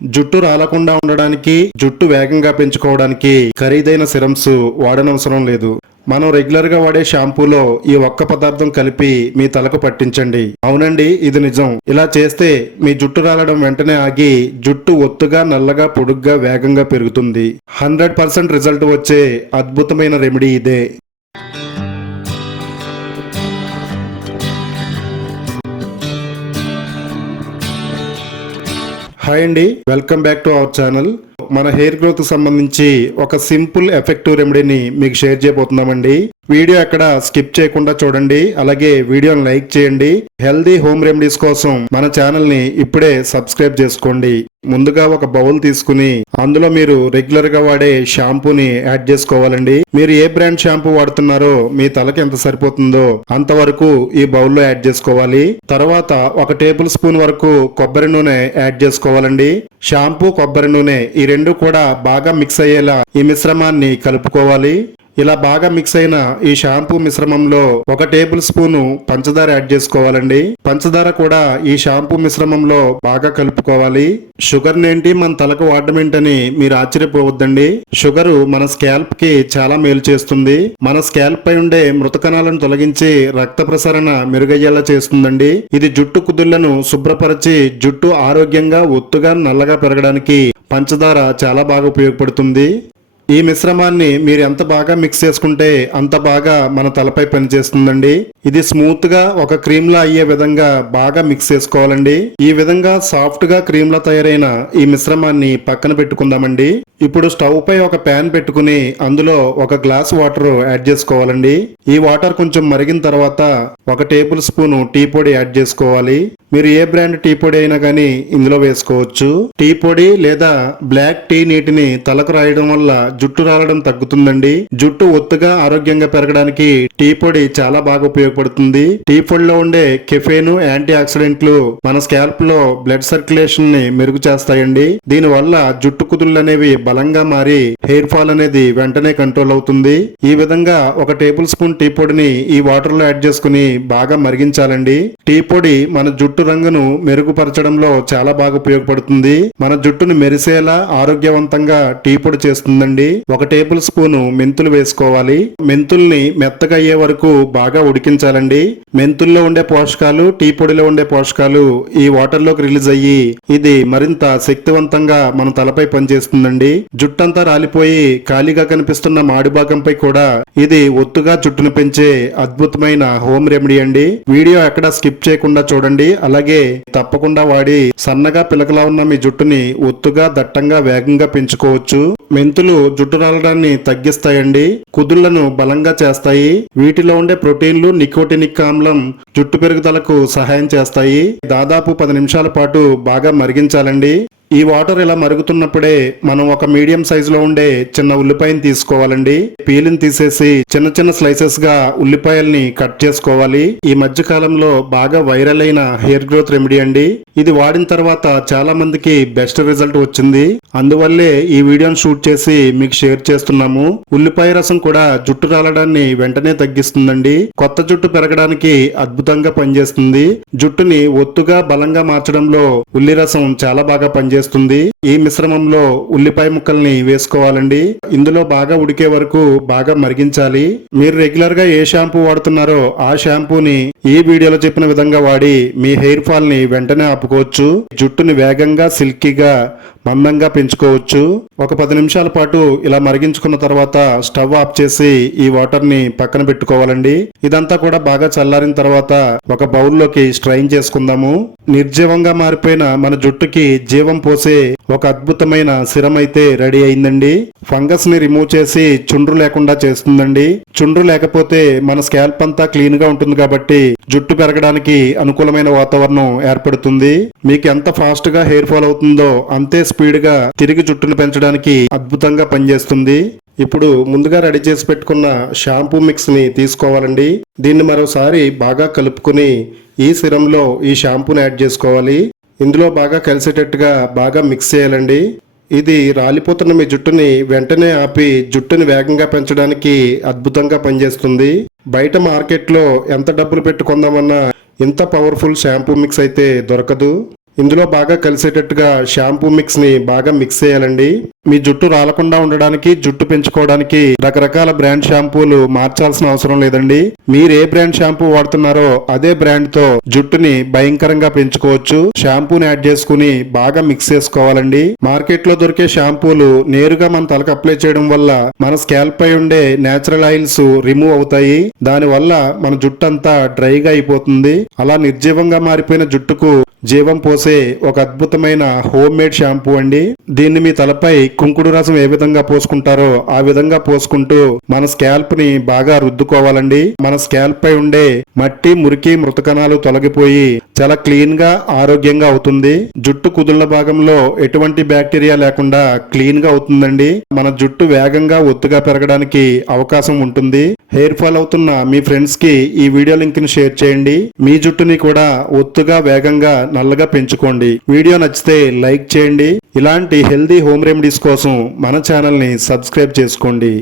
జుట్టు రాలకుండా ఉండడానికి, జుట్టు వేగంగా పెంచుకోవడానికి ఖరీదైన సిరమ్స్ వాడనవసరం లేదు. మనం రెగ్యులర్ గా వాడే షాంపూలో ఈ ఒక్క పదార్థం కలిపి మీ తలకు పట్టించండి. అవునండి, ఇది నిజం. ఇలా చేస్తే మీ జుట్టు రాలడం వెంటనే ఆగి జుట్టు ఒత్తుగా, నల్లగా, పొడుగ్గా, వేగంగా పెరుగుతుంది. 100% రిజల్ట్ వచ్చే అద్భుతమైన రెమెడీ ఇదే. హాయ్ అండి, welcome back to our channel. మన హెయిర్ గ్రోత్ సంబంధించి ఒక సింపుల్ ఎఫెక్టివ్ రెమెడీని మీకు షేర్ చేయబోతున్నామండి. వీడియో ఎక్కడ స్కిప్ చేయకుండా చూడండి, అలాగే వీడియోని లైక్ చేయండి. హెల్దీ హోమ్ రెమెడీస్ కోసం మన ఛానల్ ని ఇప్పుడే సబ్స్క్రైబ్ చేసుకోండి. ముందుగా ఒక బౌల్ తీసుకుని అందులో మీరు రెగ్యులర్ గా వాడే షాంపూని యాడ్ చేసుకోవాలండి. మీరు ఏ బ్రాండ్ షాంపూ వాడుతున్నారో మీ తలకి ఎంత సరిపోతుందో అంతవరకు ఈ బౌల్లో యాడ్ చేసుకోవాలి. తర్వాత 1 టేబుల్ స్పూన్ వరకు కొబ్బరి నూనె యాడ్ చేసుకోవాలండి. షాంపూ, కొబ్బరి నూనె ఈ రెండు కూడా బాగా మిక్స్ అయ్యేలా ఈ మిశ్రమాన్ని కలుపుకోవాలి. ఇలా బాగా మిక్స్ అయిన ఈ షాంపూ మిశ్రమంలో 1 టేబుల్ స్పూను పంచదార యాడ్ చేసుకోవాలండి. పంచదార కూడా ఈ షాంపూ మిశ్రమంలో బాగా కలుపుకోవాలి. షుగర్ ఏంటి, మన తలకు వాడడం ఏంటని మీరు ఆశ్చర్యపోవద్దండి. షుగరు మన స్కాల్ప్ కి చాలా మేలు చేస్తుంది. మన స్కాల్ప్ పై ఉండే మృత కణాలను తొలగించి రక్త ప్రసరణ మెరుగయ్యేలా చేస్తుందండి. ఇది జుట్టు కుదుళ్లను శుభ్రపరిచి జుట్టు ఆరోగ్యంగా, ఒత్తుగా, నల్లగా పెరగడానికి పంచదార చాలా బాగా ఉపయోగపడుతుంది. ఈ మిశ్రమాన్ని మీరు ఎంత బాగా మిక్స్ చేసుకుంటే అంత బాగా మన తలపై పనిచేస్తుందండి. ఇది స్మూత్ గా ఒక క్రీమ్ లా అయ్యే విధంగా బాగా మిక్స్ చేసుకోవాలండి. ఈ విధంగా సాఫ్ట్ గా క్రీమ్ లా తయారైన ఈ మిశ్రమాన్ని పక్కన పెట్టుకుందామండి. ఇప్పుడు స్టవ్ పై ఒక ప్యాన్ పెట్టుకుని అందులో 1 గ్లాస్ వాటర్ యాడ్ చేసుకోవాలండి. ఈ వాటర్ కొంచెం మరిగిన తర్వాత 1 టేబుల్ స్పూన్ టీ పొడి యాడ్ చేసుకోవాలి. మీరు ఏ బ్రాండ్ టీ పొడి అయినా కానీ ఇందులో వేసుకోవచ్చు. టీ పొడి లేదా బ్లాక్ టీ నీటిని తలకు రాయడం వల్ల జుట్టు రాలడం తగ్గుతుందండి. జుట్టు ఒత్తుగా, ఆరోగ్యంగా పెరగడానికి టీ పొడి చాలా బాగా ఉపయోగపడుతుంది. టీ పొడిలో ఉండే కెఫెన్, యాంటీ ఆక్సిడెంట్లు మన స్కాల్ప్ లో బ్లడ్ సర్క్యులేషన్ ని మెరుగు చేస్తాయండి. దీని వల్ల జుట్టు కుదుళ్ళు అనేవి బలంగా మారి హెయిర్ ఫాల్ అనేది వెంటనే కంట్రోల్ అవుతుంది. ఈ విధంగా 1 టేబుల్ స్పూన్ టీ పొడిని ఈ వాటర్ లో యాడ్ చేసుకుని బాగా మరిగించాలండి. టీ పొడి మన జుట్టు రంగును మెరుగుపరచడంలో చాలా బాగా ఉపయోగపడుతుంది. మన జుట్టును మెరిసేలా, ఆరోగ్యవంతంగా టీ పొడి చేస్తుందండి. 1 టేబుల్ స్పూన్ మెంతులు వేసుకోవాలి. మెంతుల్ని మెత్తగా అయ్యే వరకు బాగా ఉడికించాలండి. మెంతుల్లో ఉండే పోషకాలు, టీ పొడిలో ఉండే పోషకాలు ఈ వాటర్ లోకి రిలీజ్ అయ్యి ఇది మరింత శక్తివంతంగా మన తలపై పనిచేస్తుందండి. జుట్టంతా రాలిపోయి ఖాళీగా కనిపిస్తున్న మాడి భాగంపై కూడా ఇది ఒత్తుగా జుట్టును పెంచే అద్భుతమైన హోమ్ రెమెడీ అండి. వీడియో ఎక్కడ స్కిప్ చేయకుండా చూడండి, అలాగే తప్పకుండా వాడి సన్నగా పిలకలా ఉన్న మీ జుట్టుని ఒత్తుగా, దట్టంగా, వేగంగా పెంచుకోవచ్చు. మెంతులు జుట్టు రాలడాన్ని తగ్గిస్తాయండి, కుదుళ్లను బలంగా చేస్తాయి. వీటిలో ఉండే ప్రోటీన్లు, నికోటినిక్ ఆమ్లం జుట్టు పెరుగుదలకు సహాయం చేస్తాయి. దాదాపు 10 నిమిషాల పాటు బాగా మరిగించాలండి. ఈ వాటర్ ఇలా మరుగుతున్నప్పుడే మనం ఒక మీడియం సైజు లో ఉండే చిన్న ఉల్లిపాయని తీసుకోవాలండి. పీలిని తీసేసి చిన్న చిన్న స్లైసెస్ గా ఉల్లిపాయల్ని కట్ చేసుకోవాలి. ఈ మధ్య కాలంలో బాగా వైరల్ అయిన హెయిర్ గ్రోత్ రెమెడీ అండి. ఇది వాడిన తర్వాత చాలా మందికి బెస్ట్ రిజల్ట్ వచ్చింది. అందువల్లే ఈ వీడియోని షూట్ చేసి మీకు షేర్ చేస్తున్నాము. ఉల్లిపాయ రసం కూడా జుట్టు రాలడాన్ని వెంటనే తగ్గిస్తుందండి. కొత్త జుట్టు పెరగడానికి అద్భుతంగా పనిచేస్తుంది. జుట్టుని ఒత్తుగా, బలంగా మార్చడంలో ఉల్లి రసం చాలా బాగా పనిచేస్తుంది. ఈ మిశ్రమంలో ఉల్లిపాయ ముక్కల్ని వేసుకోవాలండి. ఇందులో బాగా ఉడికే వరకు బాగా మరిగించాలి. మీరు రెగ్యులర్ గా ఏ షాంపూ వాడుతున్నారో ఆ షాంపూని ఈ వీడియోలో చెప్పిన విధంగా వాడి మీ హెయిర్ ఫాల్ ని వెంటనే ఆపుకోవచ్చు. జుట్టుని వేగంగా, సిల్కీగా, మందంగా పెంచుకోవచ్చు. ఒక 10 నిమిషాల పాటు ఇలా మరిగించుకున్న తర్వాత స్టవ్ ఆఫ్ చేసి ఈ వాటర్ ని పక్కన పెట్టుకోవాలండి. ఇదంతా కూడా బాగా చల్లారిన తర్వాత ఒక బౌల్లోకి స్ట్రైన్ చేసుకుందాము. నిర్జీవంగా మారిపోయిన మన జుట్టుకి జీవం పోసే ఒక అద్భుతమైన సిరం అయితే రెడీ అయిందండి. ఫంగస్ ని రిమూవ్ చేసి చుండ్రు లేకుండా చేస్తుందండి. చుండ్రు లేకపోతే మన స్కాల్ప్ అంతా క్లీన్ గా ఉంటుంది కాబట్టి జుట్టు పెరగడానికి అనుకూలమైన వాతావరణం ఏర్పడుతుంది. మీకు ఎంత ఫాస్ట్ గా హెయిర్ ఫాల్ అవుతుందో అంతే స్పీడ్ గా తిరిగి జుట్టును పెంచడానికి అద్భుతంగా పనిచేస్తుంది. ఇప్పుడు ముందుగా రెడీ చేసి పెట్టుకున్న షాంపూ మిక్స్ ని తీసుకోవాలండి. దీన్ని మరోసారి బాగా కలుపుకుని ఈ సిరంలో ఈ షాంపూని యాడ్ చేసుకోవాలి. ఇందులో బాగా కలిసేటట్టుగా బాగా మిక్స్ చేయాలండి. ఇది రాలిపోతున్న మీ జుట్టుని వెంటనే ఆపి జుట్టుని వేగంగా పెంచడానికి అద్భుతంగా పనిచేస్తుంది. బయట మార్కెట్లో ఎంత డబ్బులు పెట్టుకుందామన్నా ఇంత పవర్ఫుల్ షాంపూ మిక్స్ అయితే దొరకదు. ఇందులో బాగా కలిసేటట్టుగా షాంపూ మిక్స్ ని బాగా మిక్స్ చేయాలండి. మీ జుట్టు రాలకుండా ఉండడానికి, జుట్టు పెంచుకోవడానికి రకరకాల బ్రాండ్ షాంపూలు మార్చాల్సిన అవసరం లేదండి. మీరు ఏ బ్రాండ్ షాంపూ వాడుతున్నారో అదే బ్రాండ్ తో జుట్టుని భయంకరంగా పెంచుకోవచ్చు. షాంపూని యాడ్ చేసుకుని బాగా మిక్స్ చేసుకోవాలండి. మార్కెట్ లో దొరికే షాంపూలు నేరుగా మన తలకు అప్లై చేయడం వల్ల మన స్కాల్ప్ పై ఉండే నేచురల్ ఆయిల్స్ రిమూవ్ అవుతాయి. దాని వల్ల మన జుట్టు అంతా డ్రైగా అయిపోతుంది. అలా నిర్జీవంగా మారిపోయిన జుట్టుకు జీవం పోసే ఒక అద్భుతమైన హోమ్ మేడ్ షాంపూ అండి. దీన్ని మీ తలపై కుంకుడు రసం ఏ విధంగా పోసుకుంటారో ఆ విధంగా పోసుకుంటూ మన స్కాల్ప్ ని బాగా రుద్దుకోవాలండి. మన స్కాల్ప్ పై ఉండే మట్టి, మురికి, మృత కణాలు తొలగిపోయి చాలా క్లీన్ గా, ఆరోగ్యంగా అవుతుంది. జుట్టు కుదుళ్ళ భాగంలో ఎటువంటి బ్యాక్టీరియా లేకుండా క్లీన్ గా అవుతుందండి. మన జుట్టు వేగంగా, ఒత్తుగా పెరగడానికి అవకాశం ఉంటుంది. హెయిర్ ఫాల్ అవుతున్న మీ ఫ్రెండ్స్ కి ఈ వీడియో లింక్ ని షేర్ చేయండి. మీ జుట్టుని కూడా ఒత్తుగా, వేగంగా, నల్లగా పెంచుకోండి. వీడియో నచ్చితే లైక్ చేయండి. ఇలాంటి హెల్దీ హోమ్ రెమెడీస్ కోసం మన ఛానల్ ని సబ్స్క్రైబ్ చేసుకోండి.